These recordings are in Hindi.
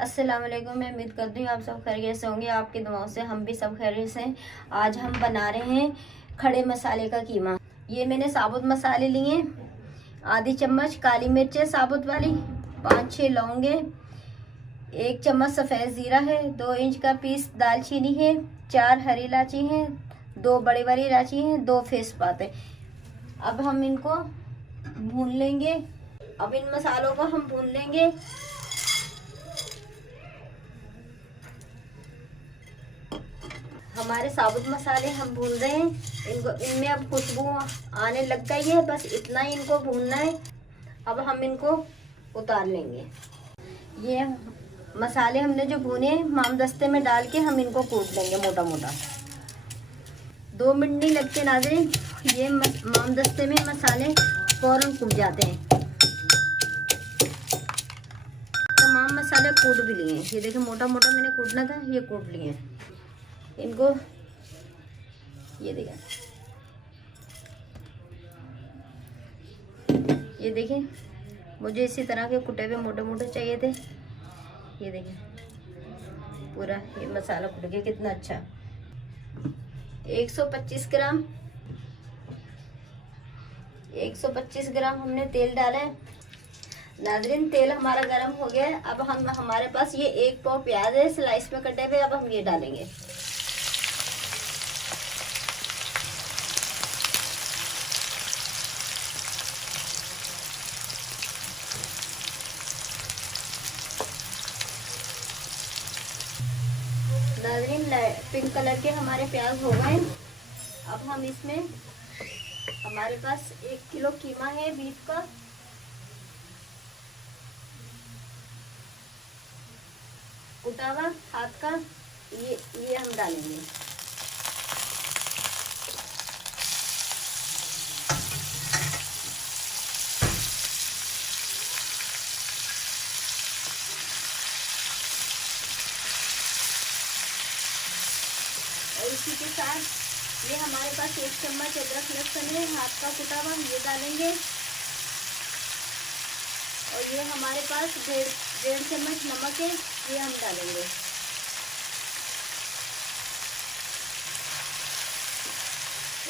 अस्सलाम वालेकुम। मैं उम्मीद करती हूँ आप सब खैरियत से होंगे। आपकी दुआओं से हम भी सब खैरियत से हैं। आज हम बना रहे हैं खड़े मसाले का कीमा। ये मैंने साबुत मसाले लिए, आधी चम्मच काली मिर्चें साबुत वाली, 5-6 लौंगे, 1 चम्मच सफ़ेद ज़ीरा है, 2 इंच का पीस दालचीनी है, 4 हरी इलायची हैं, 2 बड़ी वाली इलायची हैं, 2 तेज़पात है। अब हम इनको भून लेंगे। अब इन मसालों को हम भून लेंगे। हमारे साबुत मसाले हम भून रहे हैं। इनको इनमें अब खुशबू आने लग गई है, बस इतना ही इनको भूनना है। अब हम इनको उतार लेंगे। ये मसाले हमने जो भुने मामदस्ते में डाल के हम इनको कूट लेंगे मोटा मोटा। 2 मिनट नहीं लगते नाज़रीन, ये मामदस्ते में मसाले फौरन कूट जाते हैं। तमाम मसाले कूट भी लिए। ये देखिए मोटा मोटा मैंने कूटना था, ये कूट लिए इनको। ये देखिए मुझे इसी तरह के कुटे हुए मोटे मोटे चाहिए थे। ये देखिए पूरा ये मसाला कुट गया कितना अच्छा। 125 ग्राम हमने तेल डाला है। नाज़रीन तेल हमारा गर्म हो गया है। अब हम हमारे पास ये 1 पाव प्याज है स्लाइस में कटे हुए। अब हम ये डालेंगे। नाज़रीन पिंक कलर के हमारे प्याज हो गए। अब हम इसमें, हमारे पास 1 किलो कीमा है बीफ का, कुटा हुआ हाथ का, ये हम डालेंगे। और इसी के साथ ये हमारे पास 1 चम्मच अदरक लहसुन है हाथ का कुटा हुआ, ये डालेंगे। और ये हमारे पास 1.5 चम्मच नमक है, ये हम डालेंगे।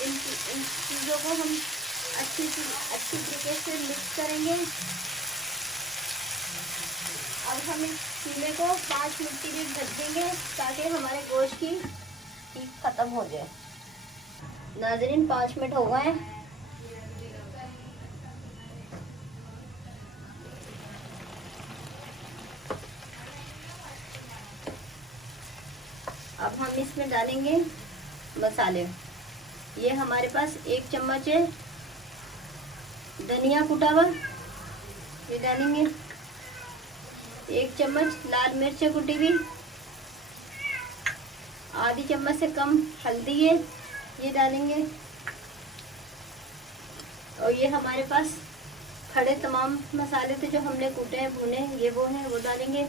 इन चीज़ों को हम अच्छी तरीके से मिक्स करेंगे। अब हम इस कीमे को 5 मिनट के लिए ढक देंगे ताकि हमारे गोश्त की हीट खत्म हो जाए। नाज़रीन 5 मिनट हो गए हैं। अब हम इसमें डालेंगे मसाले। ये हमारे पास 1 चम्मच है धनिया कुटा हुआ, ये डालेंगे। 1 चम्मच लाल मिर्च कुटी हुई, आधी चम्मच से कम हल्दी है, ये डालेंगे। और ये हमारे पास खड़े तमाम मसाले थे जो हमने कूटे हैं भुने, ये वो हैं, वो डालेंगे।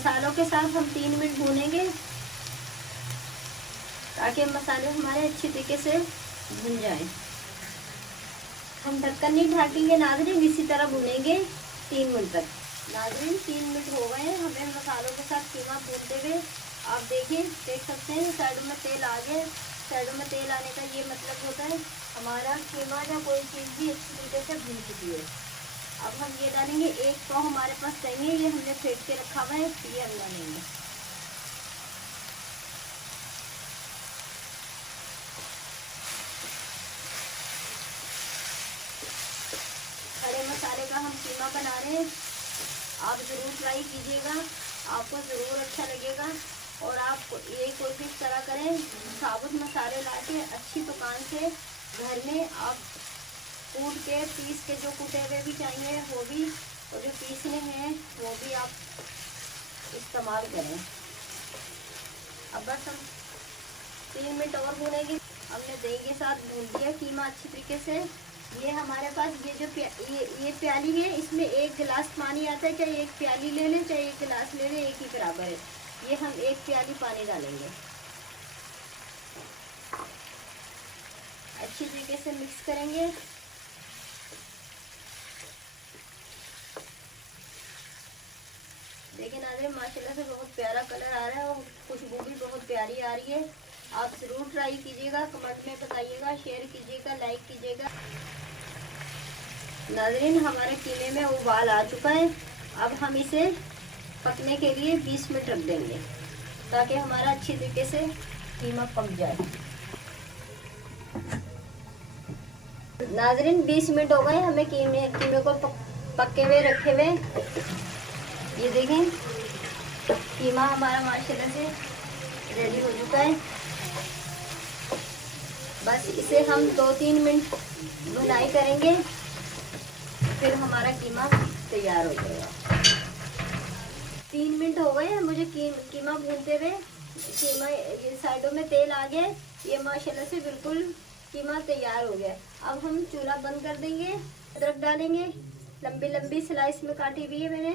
मसालों के साथ हम 3 मिनट भूनेंगे ताकि मसाले हमारे अच्छी तरीके से भुन जाएं। हम ढक्कन नहीं ढाकेंगे नाज़रीन, इसी तरह भुनेंगे 3 मिनट तक। नाज़रीन 3 मिनट हो गए हैं हमें मसालों के साथ कीमा भूनते हुए। आप देख सकते हैं साइड में तेल आ गया। साइड में तेल आने का ये मतलब होता है हमारा कीमा या कोई चीज़ भी अच्छी तरीके से भून चुकी है। अब हम ये डालेंगे। 1 पाव हमारे पास चाहिए, ये हमने फेंट के रखा हुआ है, ये हम डालेंगे। खड़े मसाले का हम कीमा बना रहे हैं। आप ज़रूर ट्राई कीजिएगा, आपको ज़रूर अच्छा लगेगा। और आप ये कोशिश करा करें साबुत मसाले ला के अच्छी दुकान से घर में आप कूट के पीस के, जो कुटे हुए भी चाहिए वो भी, और जो पीसने हैं वो भी आप इस्तेमाल करें। अब बस हम 3 मिनट और भूनेंगे। हमने दही के साथ भून दिया कीमा अच्छी तरीके से। ये हमारे पास ये जो ये प्याली है, इसमें 1 गिलास पानी आता है। चाहे 1 प्याली ले लें चाहे 1 गिलास ले लें, एक ही बराबर है। ये हम 1 प्याली पानी डालेंगे। अच्छी तरीके से मिक्स करेंगे। देखिए नाज़रीन, माशाल्लाह से बहुत प्यारा कलर आ रहा है और खुशबू भी बहुत प्यारी आ रही है। आप ज़रूर ट्राई कीजिएगा, कमेंट में बताइएगा, शेयर कीजिएगा, लाइक कीजिएगा। नाज़रीन, हमारे कीमे में उबाल आ चुका है। अब हम इसे पकने के लिए 20 मिनट रख देंगे ताकि हमारा अच्छी तरीके से कीमा पक जाए। नाज़रीन, 20 मिनट हो गए हमें कीमे को पके हुए रखे हुए। ये देखें, कीमा हमारा माशाल्लाह से रेडी हो चुका है। बस इसे हम 2-3 मिनट भुनाई करेंगे, फिर हमारा कीमा तैयार हो जाएगा। 3 मिनट हो गए हैं मुझे कीमा भूनते हुए। कीमा ये साइडों में तेल आ गया, ये माशाल्लाह से बिल्कुल कीमा तैयार हो गया। अब हम चूल्हा बंद कर देंगे। अदरक डालेंगे, लंबी लंबी स्लाइस में काटी हुई है मैंने।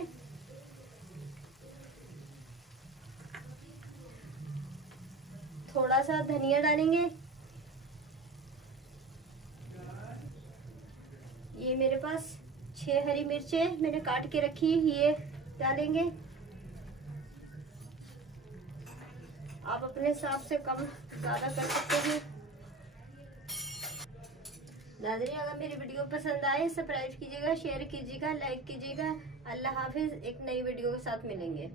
थोड़ा सा धनिया डालेंगे। ये मेरे पास 6 हरी मिर्चें मैंने काट के रखी है, ये डालेंगे। आप अपने हिसाब से कम ज़्यादा कर सकते हैं। नाज़रीन, अगर मेरी वीडियो पसंद आए सब्सक्राइब कीजिएगा, शेयर कीजिएगा, लाइक कीजिएगा। अल्लाह हाफिज़। एक नई वीडियो के साथ मिलेंगे।